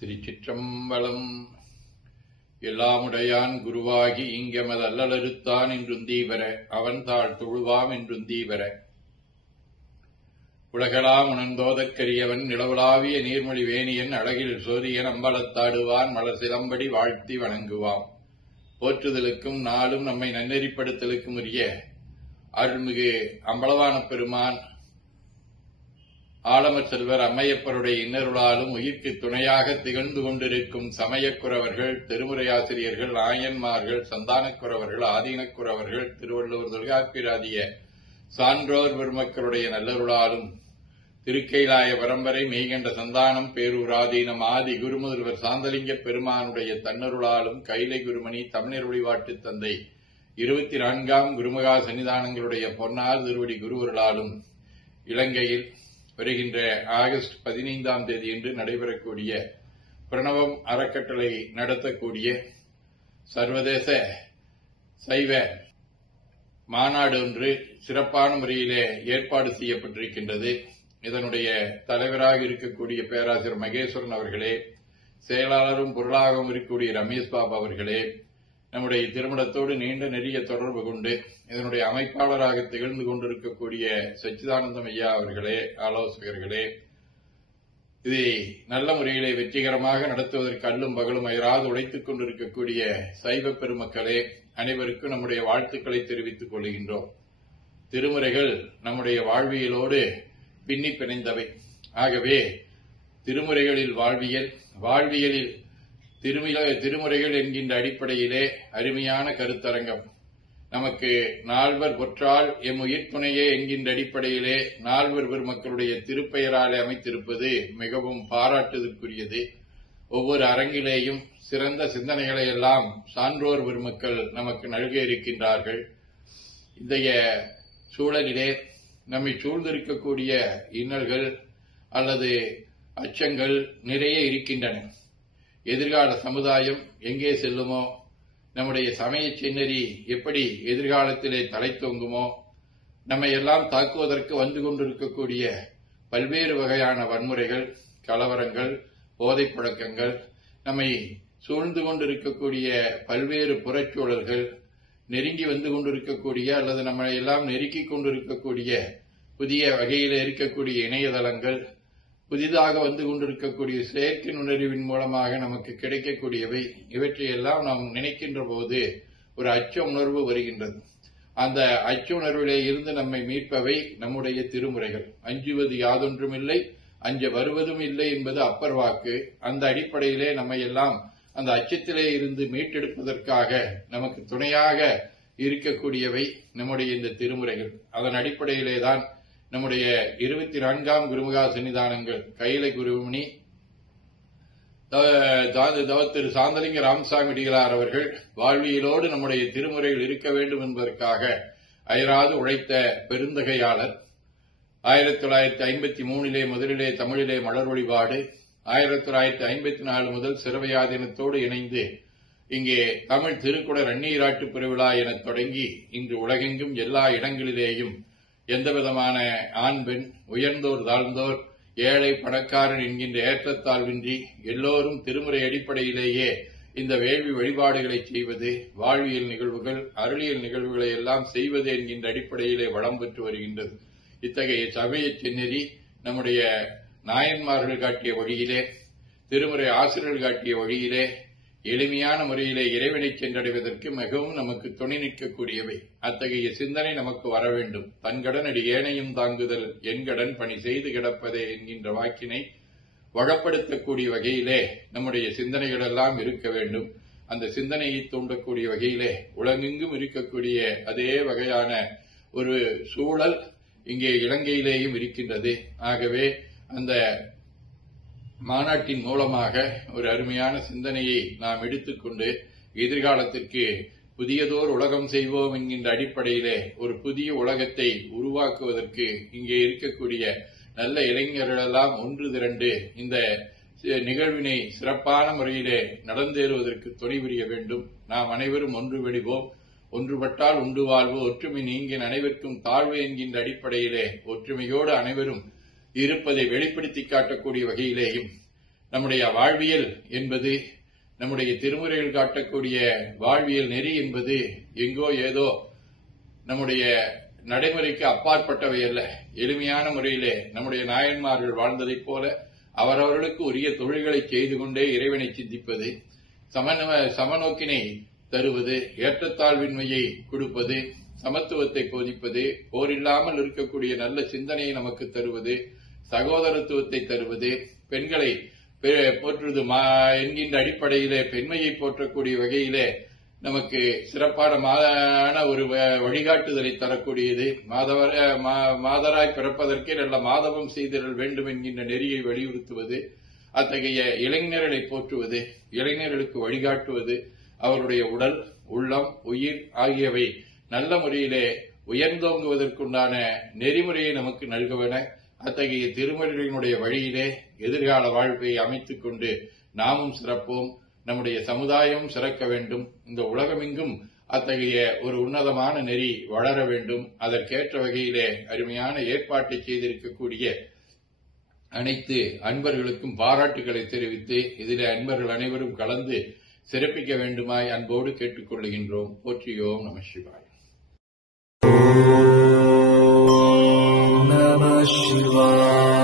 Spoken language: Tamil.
திருச்சிற்றம்பலம். எல்லாமுடையான் குருவாகி இங்கமது அல்லலறுத்தான் என்றுந்தீவர அவன்தாள் தொழுவாம் என்றுந்தீவர உலகலாம் உணர்ந்தோதற்கரியவன் நிலவுலாவிய நீர்மொழி வேணியன் அழகில் சோதியன் அம்பலத்தாடுவான் மலர் சிலம்படி வாழ்த்தி வணங்குவாம். போற்றுதலுக்கும் நாளும் நம்மை நன்னெறிப்படுத்தலுக்கும் உரிய அருள்மிகு அம்பலவான பெருமான் ஆலமர் செல்வர் அம்மையப்பருடைய இன்னருளாலும் உயிர்க்கு துணையாக திகழ்ந்து கொண்டிருக்கும் சமயக்குறவர்கள், திருமுறையாசிரியர்கள், நாயன்மார்கள், சந்தானக்குறவர்கள், ஆதீனக்குறவர்கள், திருவள்ளுவர் தொல்காப்பியராதிய சான்றோர் பெருமக்களுடைய நல்லருளாலும் திருக்கைலாய பரம்பரை மெய்கண்ட சந்தானம் பேரூராதீனம் ஆதி குருமுதல்வர் சாந்தலிங்க பெருமானுடைய தன்னருளாலும் கைலை குருமணி தமிழருளிவாட்டு தந்தை 24ஆம் குருமகா சன்னிதானங்களுடைய பொன்னார் திருவடி குருவருளாலும் இலங்கையில் வருகின்ற ஆகஸ்ட் 15ஆம் தேதியன்று நடைபெறக்கூடிய பிரணவம் அறக்கட்டளை நடத்தக்கூடிய சர்வதேச சைவ மாநாடு ஒன்று சிறப்பான முறையிலே ஏற்பாடு செய்யப்பட்டிருக்கின்றது. இதனுடைய தலைவராக இருக்கக்கூடிய பேராசிரியர் மகேஸ்வரன் அவர்களே, செயலாளரும் பொருளாகவும் இருக்கக்கூடிய ரமேஷ் பாபு அவர்களே, நம்முடைய திருமணத்தோடு நீண்ட நெறிய தொடர்பு கொண்டு இதனுடைய அமைப்பாளராக திகழ்ந்து கொண்டிருக்கக்கூடிய சச்சிதானந்தம் ஐயா அவர்களே, ஆலோசகர்களே, இதை நல்ல முறையிலே வெற்றிகரமாக நடத்துவதற்கு அல்லும் பகலும் அயராது உழைத்துக் கொண்டிருக்கக்கூடிய சைவ பெருமக்களே, அனைவருக்கும் நம்முடைய வாழ்த்துக்களை தெரிவித்துக் கொள்கின்றோம். திருமுறைகள் நம்முடைய வாழ்வியலோடு பின்னி பிணைந்தவை. ஆகவே திருமுறைகளில் வாழ்வியலில் திருமுறைகள் என்கின்ற அடிப்படையிலே அருமையான கருத்தரங்கம். நமக்கு நால்வர் பொற்றால் எம் உயிர் துணையே என்கின்ற அடிப்படையிலே நால்வர் பெருமக்களுடைய திருப்பெயராலே அமைத்திருப்பது மிகவும் பாராட்டுதற்குரியது. ஒவ்வொரு அரங்கிலேயும் சிறந்த சிந்தனைகளை எல்லாம் சான்றோர் பெருமக்கள் நமக்கு நல்க இருக்கின்றார்கள். இன்றைய சூழலிலே நம்மை சூழ்ந்திருக்கக்கூடிய இன்னல்கள் அல்லது அச்சங்கள் நிறைய இருக்கின்றன. எதிர்கால சமுதாயம் எங்கே செல்லுமோ, நம்முடைய சமய சின்னறி எப்படி எதிர்காலத்திலே தலை தோங்குமோ, நம்மை எல்லாம் தாக்குவதற்கு வந்து கொண்டிருக்கக்கூடிய பல்வேறு வகையான வன்முறைகள், கலவரங்கள், போதைப் பழக்கங்கள், நம்மை சூழ்ந்து கொண்டிருக்கக்கூடிய பல்வேறு புறச்சூழல்கள், நெருங்கி வந்து கொண்டிருக்கக்கூடிய அல்லது நம்மை எல்லாம் நெருக்கிக் கொண்டிருக்கக்கூடிய புதிய வகையில் இருக்கக்கூடிய இணையதளங்கள், புதிதாக வந்து கொண்டிருக்கக்கூடிய செயற்கை நுண்ணறிவின் மூலமாக நமக்கு கிடைக்கக்கூடியவை, இவற்றையெல்லாம் நாம் நினைக்கின்ற போது ஒரு அச்ச உணர்வு வருகின்றது. அந்த அச்ச உணர்விலே இருந்து நம்மை மீட்பவை நம்முடைய திருமுறைகள். அஞ்சுவது யாதொன்றுமில்லை, அஞ்ச வருவதும் இல்லை என்பது அப்பர் வாக்கு. அந்த அடிப்படையிலே நம்மை எல்லாம் அந்த அச்சத்திலே இருந்து மீட்டெடுப்பதற்காக நமக்கு துணையாக இருக்கக்கூடியவை நம்முடைய இந்த திருமுறைகள். அதன் அடிப்படையிலேதான் நம்முடைய 24ஆம் குருமகா சன்னிதானங்கள் கைலை குருமணி திரு சாந்தலிங்க ராமசாமி அடிகளார் அவர்கள் வாழ்வியலோடு நம்முடைய திருமுறைகள் இருக்க வேண்டும் என்பதற்காக அயராது உழைத்த பெருந்தகையாளர். 1953 முதலிலே தமிழிலே மலர் வழிபாடு, 1954 முதல் சிறவையாதீனத்தோடு இணைந்து இங்கே தமிழ் திருக்குடர் அந்நீராட்டு பெருவிழா என தொடங்கி இன்று உலகெங்கும் எல்லா இடங்களிலேயும் எந்தவிதமான ஆண் பெண், உயர்ந்தோர் தாழ்ந்தோர், ஏழை பணக்காரன் என்கின்ற ஏற்றத்தாழ்வின்றி எல்லோரும் திருமுறை அடிப்படையிலேயே இந்த வேள்வி வழிபாடுகளை செய்வது, வாழ்வியல் நிகழ்வுகள், அருளியல் நிகழ்வுகளை எல்லாம் செய்வது என்கின்ற அடிப்படையிலே வளம் பெற்று வருகின்றது. இத்தகைய சமய செந்நெறி நம்முடைய நாயன்மார்கள் காட்டிய வழியிலே, திருமுறை ஆசிரியர்கள் காட்டிய வழியிலே எளிமையான முறையிலே இறைவனை சென்றடைவதற்கு மிகவும் நமக்கு துணை நிற்கக்கூடியவை. அத்தகைய சிந்தனை நமக்கு வர வேண்டும். தன்கடன் அடி ஏனையும் தாங்குதல் என்கடன் பணி செய்து கிடப்பதே என்கின்ற வாக்கினை வளப்படுத்தக்கூடிய வகையிலே நம்முடைய சிந்தனைகள் எல்லாம் இருக்க வேண்டும். அந்த சிந்தனையை தூண்டக்கூடிய வகையிலே உலகெங்கும் இருக்கக்கூடிய அதே வகையான ஒரு சூழல் இங்கே இலங்கையிலேயும் இருக்கின்றது. ஆகவே அந்த மாநாட்டின் மூலமாக ஒரு அருமையான சிந்தனையை நாம் எடுத்துக்கொண்டு எதிர்காலத்திற்கு புதியதோர் உலகம் செய்வோம் என்கின்ற அடிப்படையிலே ஒரு புதிய உலகத்தை உருவாக்குவதற்கு இங்கே இருக்கக்கூடிய நல்ல இளைஞர்களெல்லாம் ஒன்று திரண்டு இந்த நிகழ்வினை சிறப்பான முறையிலே நடந்தேறுவதற்கு துணை புரிய வேண்டும். நாம் அனைவரும் ஒன்று விடுவோம். ஒன்றுபட்டால் உண்டு வாழ்வு, ஒற்றுமை நீங்கின் அனைவருக்கும் தாழ்வு என்கின்ற அடிப்படையிலே ஒற்றுமையோடு அனைவரும் இருப்பதை வெளிப்படுத்தி காட்டக்கூடிய வகையிலேயும் நம்முடைய வாழ்வியல் என்பது, நம்முடைய திருமுறையில் காட்டக்கூடிய வாழ்வியல் நெறி என்பது எங்கோ ஏதோ நம்முடைய நடைமுறைக்கு அப்பாற்பட்டவை அல்ல. எளிமையான முறையிலே நம்முடைய நாயன்மார்கள் வாழ்ந்ததைப் போல அவரவர்களுக்கு உரிய தொழில்களை செய்து கொண்டே இறைவனை சிந்திப்பது, சமநோக்கினை தருவது, ஏற்றத்தாழ்வின்மையை கொடுப்பது, சமத்துவத்தை போதிப்பது, போரில்லாமல் இருக்கக்கூடிய நல்ல சிந்தனையை நமக்கு தருவது, சகோதரத்துவத்தை தருவது, பெண்களை போற்றுவது என்கின்ற அடிப்படையிலே பெண்மையை போற்றக்கூடிய வகையிலே நமக்கு சிறப்பான ஒரு வழிகாட்டுதலை தரக்கூடியது. மாதராய் பிறப்பதற்கே நல்ல மாதவம் செய்திடல் வேண்டும் என்கின்ற நெறியை வலியுறுத்துவது, அத்தகைய இளைஞர்களை போற்றுவது, இளைஞர்களுக்கு வழிகாட்டுவது, அவருடைய உடல், உள்ளம், உயிர் ஆகியவை நல்ல முறையிலே உயர்ந்தோங்குவதற்குண்டான நெறிமுறையை நமக்கு நல்குவன. அத்தகைய திருமுறைகளினுடைய வழியிலே எதிர்கால வாழ்வை அமைத்துக் கொண்டு நாமும் சிறப்போம், நம்முடைய சமுதாயம் சிறக்க வேண்டும், இந்த உலகமெங்கும் அத்தகைய ஒரு உன்னதமான நெறி வளர வேண்டும். அதற்கேற்ற வகையிலே அருமையான ஏற்பாட்டை செய்திருக்கக்கூடிய அனைத்து அன்பர்களுக்கும் பாராட்டுகளை தெரிவித்து இதிலே அன்பர்கள் அனைவரும் கலந்து சிறப்பிக்க வேண்டுமாய் அன்போடு கேட்டுக்கொள்கின்றோம். போற்றியோம் நம சிவாய. நம சிவாய.